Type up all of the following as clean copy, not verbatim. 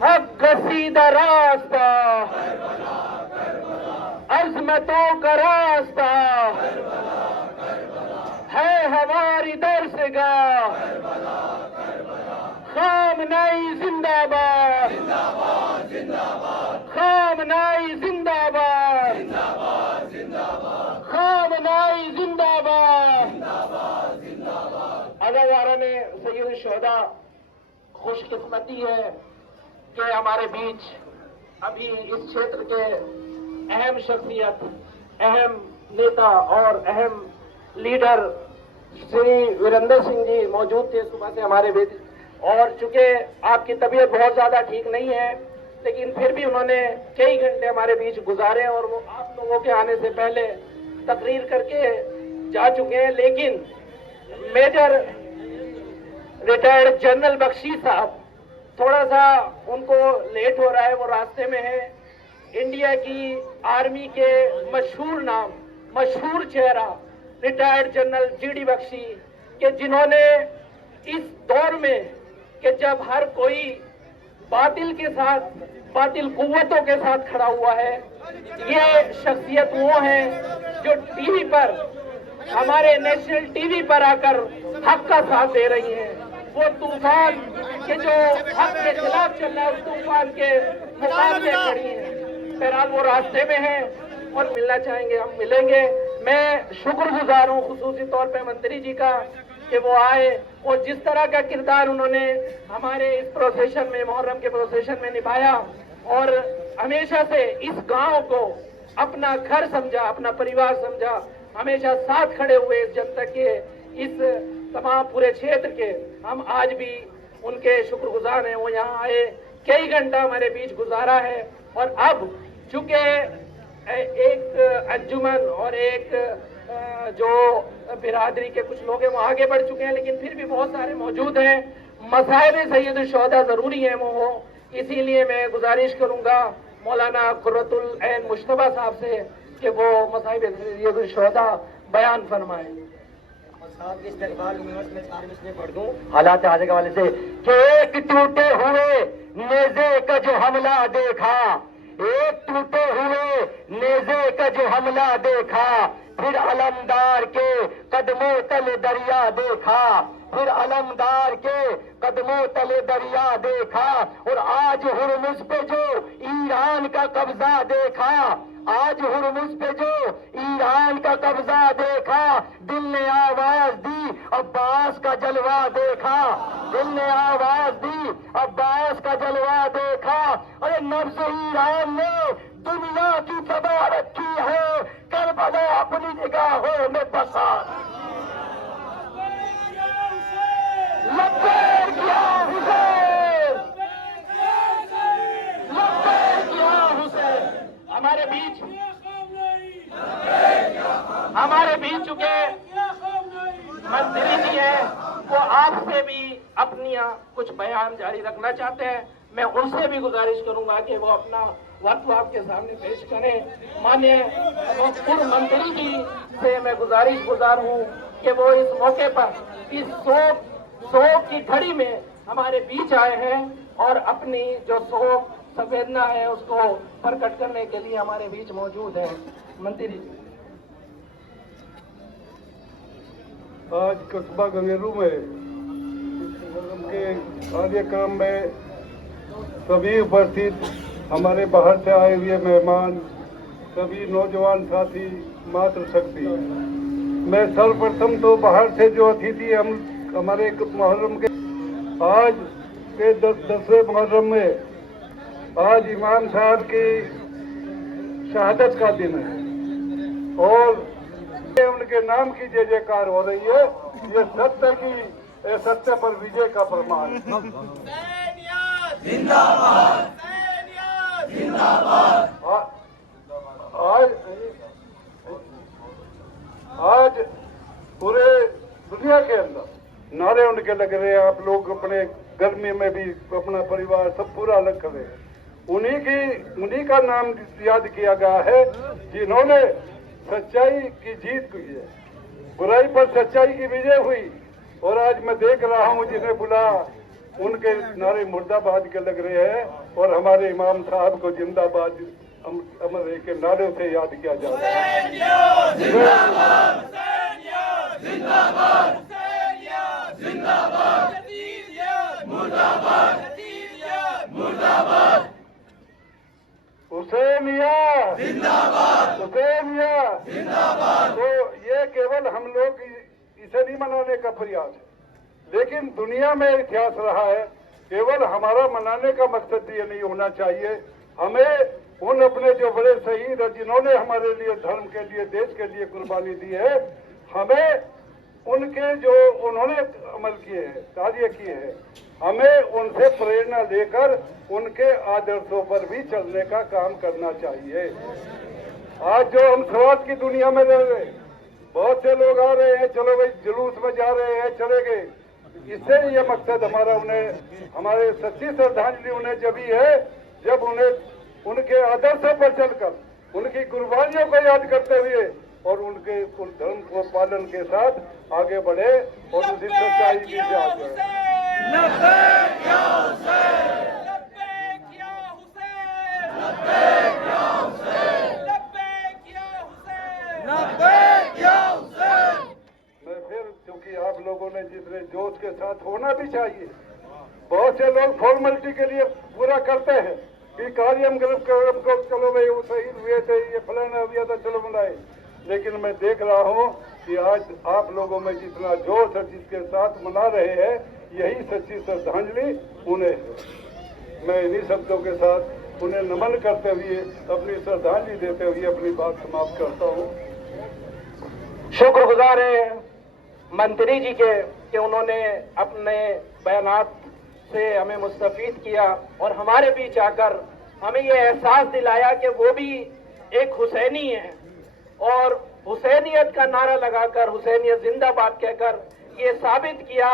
हक का सीधा रास्ता, अज़मतों का रास्ता है हमारी दरसगाह। खामनाई जिंदाबाद, खामनाई जिंदाबाद, खामनाई जिंदाबाद। अज़ादारान सैयद शुहदा, खुशकिस्मती है कि हमारे बीच अभी इस क्षेत्र के अहम शख्सियत, अहम नेता और अहम लीडर श्री वीरेंद्र सिंह जी मौजूद थे सुबह से हमारे बीच। और चूंकि आपकी तबीयत बहुत ज्यादा ठीक नहीं है, लेकिन फिर भी उन्होंने कई घंटे हमारे बीच गुजारे और वो आप लोगों के आने से पहले तकरीर करके जा चुके हैं। लेकिन मेजर रिटायर्ड जनरल बख्शी साहब, थोड़ा सा उनको लेट हो रहा है, वो रास्ते में है। इंडिया की आर्मी के मशहूर नाम, मशहूर चेहरा रिटायर्ड जनरल जीडी बख्शी के, जिन्होंने इस दौर में कि जब हर कोई बातिल के साथ, बातिल कुव्वतों के साथ खड़ा हुआ है, ये शख्सियत वो है जो टीवी पर, हमारे नेशनल टीवी पर आकर हक का साथ दे रही है। वो तूफान के जो हक के खिलाफ चल रहा है, उस तूफान के मुकाबले खड़ी है। बहरहाल वो रास्ते में है और मिलना चाहेंगे, हम मिलेंगे। मैं शुक्रगुजार हूँ खुसूसी तौर पे मंत्री जी का कि वो आए और जिस तरह का किरदार उन्होंने हमारे इस प्रोसेशन में, मुहर्रम के प्रोसेशन में निभाया और हमेशा से इस गांव को अपना घर समझा, अपना परिवार समझा, हमेशा साथ खड़े हुए इस जनता के, इस तमाम पूरे क्षेत्र के। हम आज भी उनके शुक्रगुजार हैं। वो यहाँ आए, कई घंटा हमारे बीच गुजारा है और अब चूंकि एक अंजुमन और एक जो बिरादरी के कुछ लोग हैं वो आगे बढ़ चुके हैं, लेकिन फिर भी बहुत सारे मौजूद हैं। मसाहिब सैयद शुहदा जरूरी है वो हो, इसीलिए मैं गुजारिश करूंगा मौलाना कुर्रतुल ऐन मुश्तबा साहब से कि वो मसाहिब सैयद शुहदा बयान फरमाएं। साहब के इस्तेमाल में पढ़ दूं हालात आज के वाले से कि एक टूटे हुए नेज़े का जो हमला देखा, एक टूटे हुए नेज़े का जो हमला देखा, फिर अलमदार के कदमों तले दरिया देखा, फिर अलमदार के कदमों तले दरिया देखा। और आज हुर्मुज पे जो ईरान का कब्जा देखा, आज हुर्मुज पे जो ईरान का कब्जा देखा, दिल ने आवाज दी अब्बास का जलवा देखा, दिल ने आवाज दी अब्बास का जलवा देखा। अरे नब्ज़ ईरान ने दुनिया की तबाह रखी है, करबला अपनी निगाहों में बसा। लब्बैक या हुसैन, लब्बैक या हुसैन। हमारे बीच चुके मंत्री जी हैं, वो आपसे भी अपनी कुछ बयान जारी रखना चाहते हैं। मैं उनसे भी गुजारिश करूंगा कि वो अपना वक्त आपके सामने पेश करें। माननीय पूर्व मंत्री जी से मैं गुजार हूं कि वो इस मौके पर, इस शोक की घड़ी में हमारे बीच आए हैं और अपनी जो शोक संवेदना है उसको प्रकट करने के लिए हमारे बीच मौजूद है। मंत्री जी, आज कस्बा गंगेरू में के कार्यक्रम में सभी उपस्थित हमारे बाहर से आए हुए मेहमान, सभी नौजवान साथी, मातृशक्ति, मैं सर्वप्रथम तो बाहर से जो अतिथि हम हमारे मुहर्रम के आज के 10वें मुहर्रम में, आज इमाम साहब की शहादत का दिन है और उनके नाम की जय जयकार हो रही है। ये सत्य की, सत्य पर विजय का प्रमाण है। जिंदाबाद, जिंदाबाद। आज पूरे दुनिया के अंदर नारे उनके लग रहे हैं। आप लोग अपने गर्मी में भी अपना परिवार सब पूरा अलग कर रहे हैं। उन्हीं का नाम याद किया गया है जिन्होंने सच्चाई की जीत की है, बुराई पर सच्चाई की विजय हुई। और आज मैं देख रहा हूं जिन्हें बुला उनके नारे मुर्दाबाद के लग रहे हैं और हमारे इमाम साहब को जिंदाबाद अमर के नारों से याद किया जा रहा है। हुसैनिया जिंदाबाद, हुसैनिया जिंदाबाद। तो ये केवल हम लोग इसे नहीं मनाने का प्रयास है, लेकिन दुनिया में इतिहास रहा है। केवल हमारा मनाने का मकसद ये नहीं होना चाहिए। हमें उन अपने जो बड़े शहीद हैं जिन्होंने हमारे लिए, धर्म के लिए, देश के लिए कुर्बानी दी है, हमें उनके जो उन्होंने अमल किए हैं, कार्य किए हैं, हमें उनसे प्रेरणा लेकर उनके आदर्शों पर भी चलने का काम करना चाहिए। आज जो हम स्वार्थ की दुनिया में रह रहे, बहुत से लोग आ रहे हैं, चलो भाई जुलूस में जा रहे हैं, चले गए। इससे ये मकसद हमारा, उन्हें हमारे सच्ची श्रद्धांजलि उन्हें जब ही है जब उन्हें उनके आदर्शों पर चलकर उनकी कुर्बानियों को याद करते हुए और उनके उन धर्म को पालन के साथ आगे बढ़े और उसी सच्चाई की जांच मैं फिर, क्योंकि आप लोगों ने जितने जोश के साथ होना भी चाहिए, बहुत से लोग फॉर्मेलिटी के लिए पूरा करते हैं कि कार्यक्रम को चलो भाई वो शहीद हुए थे, ये फलाना हुआ था, चलो मनाए। लेकिन मैं देख रहा हूँ कि आज आप लोगों में जितना जोश है, जिसके साथ मना रहे हैं, यही सच्ची श्रद्धांजलि उन्हें है। मैं इन्हीं शब्दों के साथ उन्हें नमन करते हुए, अपनी श्रद्धांजलि देते हुए अपनी बात समाप्त करता हूँ। शुक्रगुजार है मंत्री जी के कि उन्होंने अपने बयानात से हमें मुस्तफीद किया और हमारे बीच आकर हमें ये एहसास दिलाया कि वो भी एक हुसैनी है और हुसैनियत का नारा लगाकर, हुसैनियत जिंदाबाद कहकर ये साबित किया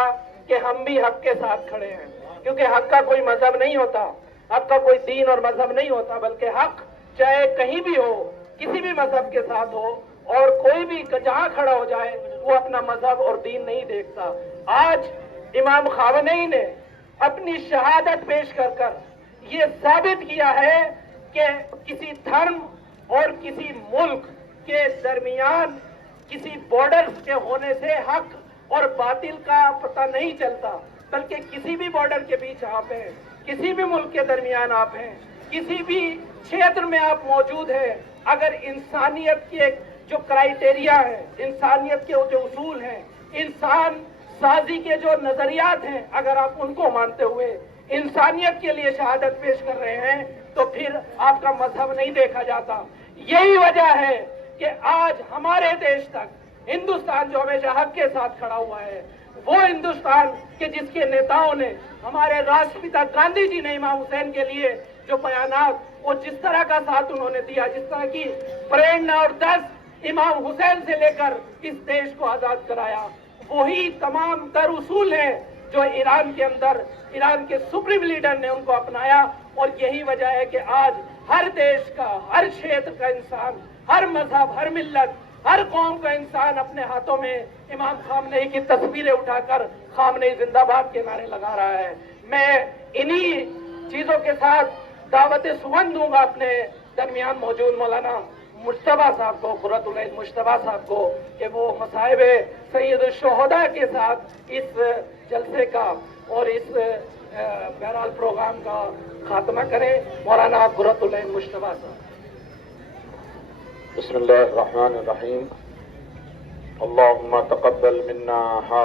कि हम भी हक के साथ खड़े हैं। क्योंकि हक का कोई मजहब नहीं होता, हक का कोई दीन और मजहब नहीं होता, बल्कि हक चाहे कहीं भी हो, किसी भी मजहब के साथ हो, और कोई भी जहां खड़ा हो जाए वो अपना मजहब और दीन नहीं देखता। आज इमाम खामेनी ने अपनी शहादत पेश कर ये साबित किया है कि किसी धर्म और किसी मुल्क के दरमियान किसी बॉर्डर के होने से हक और बातिल का पता नहीं चलता, बल्कि किसी भी बॉर्डर के बीच आप हैं, किसी भी मुल्क के दरमियान आप हैं, किसी भी क्षेत्र में आप मौजूद हैं, अगर इंसानियत के जो क्राइटेरिया है, इंसानियत के जो उसूल हैं, इंसान साजी के जो नजरियात हैं, अगर आप उनको मानते हुए इंसानियत के लिए शहादत पेश कर रहे हैं, तो फिर आपका मजहब नहीं देखा जाता। यही वजह है कि आज हमारे देश तक हिंदुस्तान जो हमेशा हक के साथ खड़ा हुआ है, वो हिंदुस्तान के जिसके नेताओं ने, हमारे राष्ट्रपिता गांधी जी ने इमाम हुसैन के लिए जो बयानात और जिस तरह का साथ उन्होंने दिया, जिस तरह की प्रेरणा और दर्द इमाम हुसैन से लेकर इस देश को आजाद कराया, वही तमाम तर उसूल है जो ईरान के अंदर ईरान के सुप्रीम लीडर ने उनको अपनाया। और यही वजह है कि आज हर देश का, हर क्षेत्र का इंसान, हर मजहब, हर मिल्लत, हर कौम का इंसान अपने हाथों में इमाम खामनेई की तस्वीरें उठाकर खामनेई जिंदाबाद के नारे लगा रहा है। मैं इन्हीं चीजों के साथ दावत सुमन दूंगा अपने दरमियान मौजूद मौलाना मुश्तबा साहब को, कुर्रतुल ऐन मुश्तबा साहब को, कि वो मसाहिब सैयद शुहदा के साथ इस जलसे का और इस बहरहाल प्रोग्राम का खात्मा करें। मौलाना कुर्रतुल ऐन मुश्तबा साहब। बिस्मिल्लाहिर्रहमानिर्रहीम। अल्लाहुम्मा तक़ब्बल मिन्ना